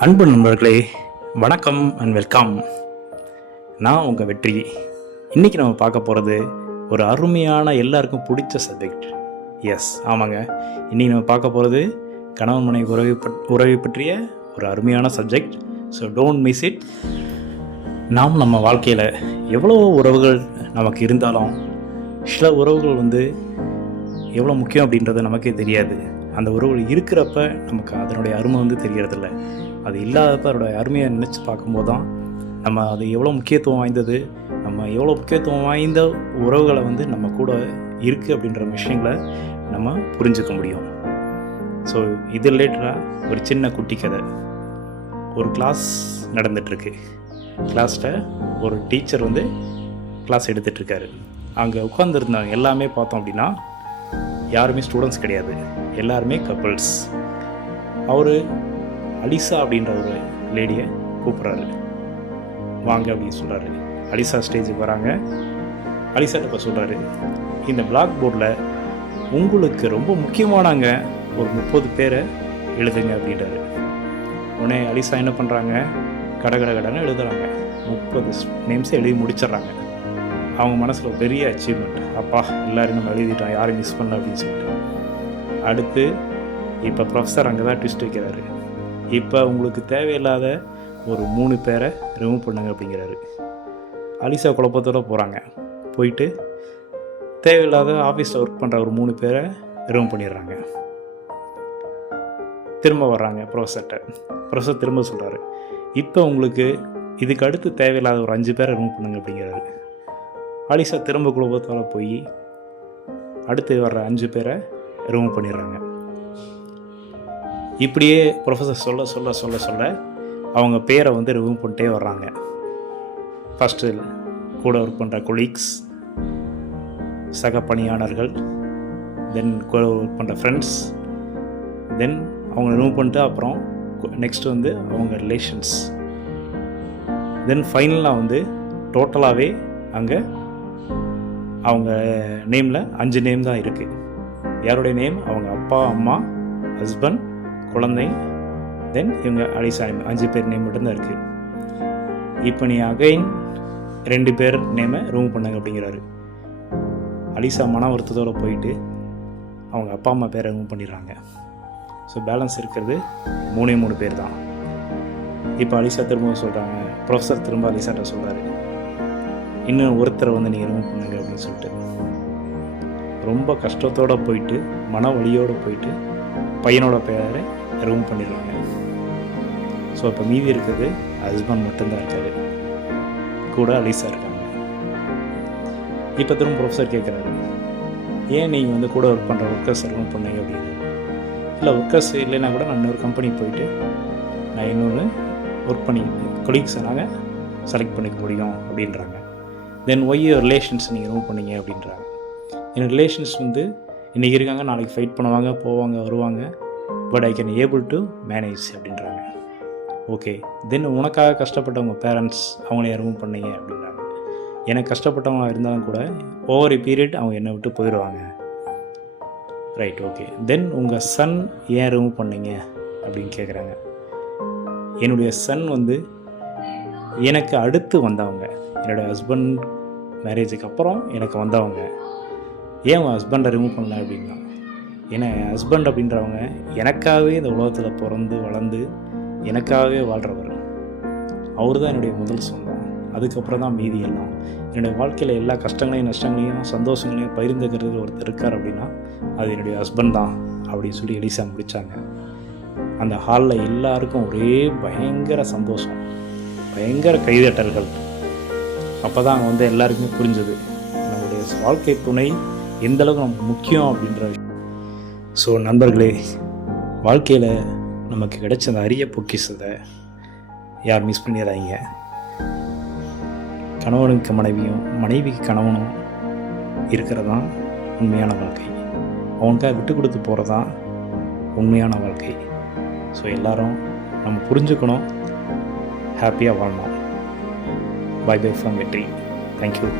அன்பு நண்பர்களே, வணக்கம் அண்ட் வெல்கம். நான் உங்கள் வெற்றி. இன்றைக்கி நம்ம பார்க்க போகிறது ஒரு அருமையான எல்லாருக்கும் பிடிச்ச சப்ஜெக்ட். எஸ், ஆமாங்க. இன்றைக்கி நம்ம பார்க்க போகிறது கணவன் மனைவி உறவை பற்றிய ஒரு அருமையான subject. So don't miss it. நாம் நம்ம வாழ்க்கையில் எவ்வளோ உறவுகள் நமக்கு இருந்தாலும் சில உறவுகள் எவ்வளோ முக்கியம் அப்படின்றது நமக்கே தெரியாது. அந்த உறவுகள் இருக்கிறப்ப நமக்கு அதனுடைய அருமை தெரியறதில்ல. அது இல்லாதப்ப அதோடைய அருமையை நினச்சி பார்க்கும்போது தான் நம்ம அது எவ்வளோ முக்கியத்துவம் வாய்ந்தது, நம்ம எவ்வளோ முக்கியத்துவம் வாய்ந்த உறவுகளை நம்ம கூட இருக்குது அப்படின்ற விஷயங்களை நம்ம புரிஞ்சுக்க முடியும். ஸோ இது ரிலேட்டடாக ஒரு சின்ன குட்டி கதை. ஒரு கிளாஸ் நடந்துகிட்ருக்கு. கிளாஸில் ஒரு டீச்சர் கிளாஸ் எடுத்துகிட்ருக்காரு. அங்கே உட்காந்துருந்தாங்க எல்லாமே பார்த்தோம் அப்படின்னா யாருமே ஸ்டூடெண்ட்ஸ் கிடையாது, எல்லாருமே கப்புள்ஸ். அவர் அலிசா அப்படின்ற ஒரு லேடியை கூப்பிட்றாரு, வாங்க அப்படின்னு சொல்கிறாரு. அலிசா ஸ்டேஜுக்கு வராங்க. அலிசாட்ட இப்போ சொல்கிறாரு, இந்த பிளாக் போர்டில் உங்களுக்கு ரொம்ப முக்கியமானவங்க ஒரு 30 பேரை எழுதுங்க அப்படின்றாரு. உடனே அலிசா என்ன பண்ணுறாங்க, கடன்னு எழுதுகிறாங்க. 30 நேம்ஸை எழுதி முடிச்சிட்றாங்க. அவங்க மனசில் ஒரு பெரிய அச்சீவ்மெண்ட், அப்பா எல்லோரும் நம்ம எழுதிட்டோம், யாரும் மிஸ் பண்ணல அப்படின்னு சொல்லிட்டு. அடுத்து இப்போ ப்ரொஃபஸர் அங்கே தான் ட்விஸ்ட் வைக்கிறாரு. இப்போ உங்களுக்கு தேவையில்லாத ஒரு 3 பேரை ரிமூவ் பண்ணுங்க அப்படிங்கிறாரு. அலிசா குழப்பத்தோடு போகிறாங்க. போயிட்டு தேவையில்லாத ஆஃபீஸில் ஒர்க் பண்ணுற ஒரு 3 பேரை ரிமூவ் பண்ணிடுறாங்க. திரும்ப வர்றாங்க ப்ரொஃபஸர்கிட்ட. ப்ரொஃபஸர் திரும்ப சொல்கிறாரு, இப்போ உங்களுக்கு இதுக்கு அடுத்து தேவையில்லாத ஒரு 5 பேரை ரிமூவ் பண்ணுங்க அப்படிங்கிறாரு. அலிசா திரும்ப குழப்பத்தோடு போய் அடுத்து வர்ற 5 பேரை ரிமூவ் பண்ணிடுறாங்க. இப்படியே ப்ரொஃபஸர் சொல்ல அவங்க பேரை ரிமூவ் பண்ணிட்டே வர்றாங்க. ஃபஸ்ட்டு கூட ஒர்க் பண்ணுற கொலீக்ஸ், சக பணியாளர்கள், தென் கூட ஒர்க் பண்ணுற ஃப்ரெண்ட்ஸ், தென் அவங்க ரிமூவ் பண்ணிட்டு அப்புறம் நெக்ஸ்ட் அவங்க ரிலேஷன்ஸ், தென் ஃபைனலாக டோட்டலாகவே அங்கே அவங்க நேமில் 5 நேம் தான் இருக்குது. யாருடைய நேம், அவங்க அப்பா, அம்மா, ஹஸ்பண்ட், குழந்தை, தென் இவங்க அலிசா நேம், 5 பேர் நேம் மட்டும்தான் இருக்குது. இப்போ நீ அகைன் 2 பேர் நேமை ரிமூவ் பண்ணுங்க அப்படிங்கிறாரு. அலிசா மன வருத்தத்தோடு போயிட்டு அவங்க அப்பா அம்மா பேரை ரிமூவ் பண்ணிடுறாங்க. ஸோ பேலன்ஸ் இருக்கிறது 3 பேர் தான். இப்போ அலிசா திரும்ப சொல்கிறாங்க, ப்ரொஃபஸர் திரும்ப அலிசாட்ட சொல்கிறாரு, இன்னும் ஒருத்தரை நீங்கள் ரிமூவ் பண்ணுங்க அப்படின்னு சொல்லிட்டு. ரொம்ப கஷ்டத்தோடு போயிட்டு மன வலியோடு போயிட்டு பையனோட பேரை ரிமூவ் பண்ணிடுறாங்க. ஸோ இப்போ மீதி இருக்கிறது ஹஸ்பண்ட் மட்டும்தான் இருக்காரு, கூட அலிசா இருக்காங்க. இப்போ திரும்ப ப்ரொஃபஸர் கேட்குறாரு, ஏன் நீங்கள் கூட ஒர்க் பண்ணுற ஒர்க்கர்ஸ் ரிமூவ் பண்ணீங்க அப்படின்னு. இல்லை, ஒர்க்கர்ஸ் இல்லைன்னா கூட நான் இன்னொரு கம்பெனி போயிட்டு நான் இன்னொன்று ஒர்க் பண்ணி கொலீக்ஸை நாங்கள் செலக்ட் பண்ணிக்க முடியும் அப்படின்றாங்க. தென் ஒய் ரிலேஷன்ஸ் நீங்கள் ரிமூவ் பண்ணீங்க அப்படின்றாங்க. என் ரிலேஷன்ஸ் இன்றைக்கி இருக்காங்க, நாளைக்கு ஃபைட் பண்ணுவாங்க, போவாங்க, வருவாங்க, but I can able to manage அப்படின்றாங்க. ஓகே, தென் உனக்காக கஷ்டப்பட்டவங்க பேரண்ட்ஸ், அவங்களே ரிமூவ் பண்ணீங்க அப்படின்றாங்க. எனக்கு கஷ்டப்பட்டவங்க இருந்தாலும் கூட ஓவர் பீரியட் அவங்க என்னை விட்டு போயிடுவாங்க. Right, okay. தென் உங்கள் சன் ஏன் ரிமூவ் பண்ணீங்க அப்படின்னு கேட்குறாங்க. என்னுடைய சன் எனக்கு அடுத்து வந்தவங்க, என்னோடய ஹஸ்பண்ட் மேரேஜுக்கு அப்புறம் எனக்கு வந்தவங்க, ஏன் உன் ஹஸ்பண்டை ரிமூவ் பண்ணல அப்படின்னா, ஏன்னா என் ஹஸ்பண்ட் அப்படின்றவங்க எனக்காகவே இந்த உலகத்தில் பிறந்து வளர்ந்து எனக்காகவே வாழ்கிறவர். அவர் தான் என்னுடைய முதல் சொந்தம். அதுக்கப்புறம் தான் மீதி எல்லாம். என்னுடைய வாழ்க்கையில் எல்லா கஷ்டங்களையும் நஷ்டங்களையும் சந்தோஷங்களையும் பகிர்ந்துக்கிறது ஒருத்தர் இருக்கார் அப்படின்னா அது என்னுடைய ஹஸ்பண்ட் தான் அப்படின்னு சொல்லி எலிசா முடித்தாங்க. அந்த ஹாலில் எல்லாருக்கும் ஒரே பயங்கர சந்தோஷம், பயங்கர கைதட்டல்கள். அப்போ தான் எல்லாருக்குமே புரிஞ்சது நம்முடைய வாழ்க்கை துணை எந்தளவுக்கு நமக்கு முக்கியம் அப்படின்ற விஷயம். ஸோ நண்பர்களே, வாழ்க்கையில் நமக்கு கிடைச்ச அந்த அரிய பொக்கிஷத்தை யார் மிஸ் பண்ணிடுறாங்க. கணவனுக்கு மனைவியும் மனைவிக்கு கணவனும் இருக்கிறது தான் உண்மையான வாழ்க்கை. அவனுக்காக விட்டு கொடுத்து போகிறது தான் உண்மையான வாழ்க்கை. ஸோ எல்லோரும் நம்ம புரிஞ்சுக்கணும், ஹாப்பியாக வாழணும். பை பை ஃப்ரம் வெற்றி. தேங்க்யூ.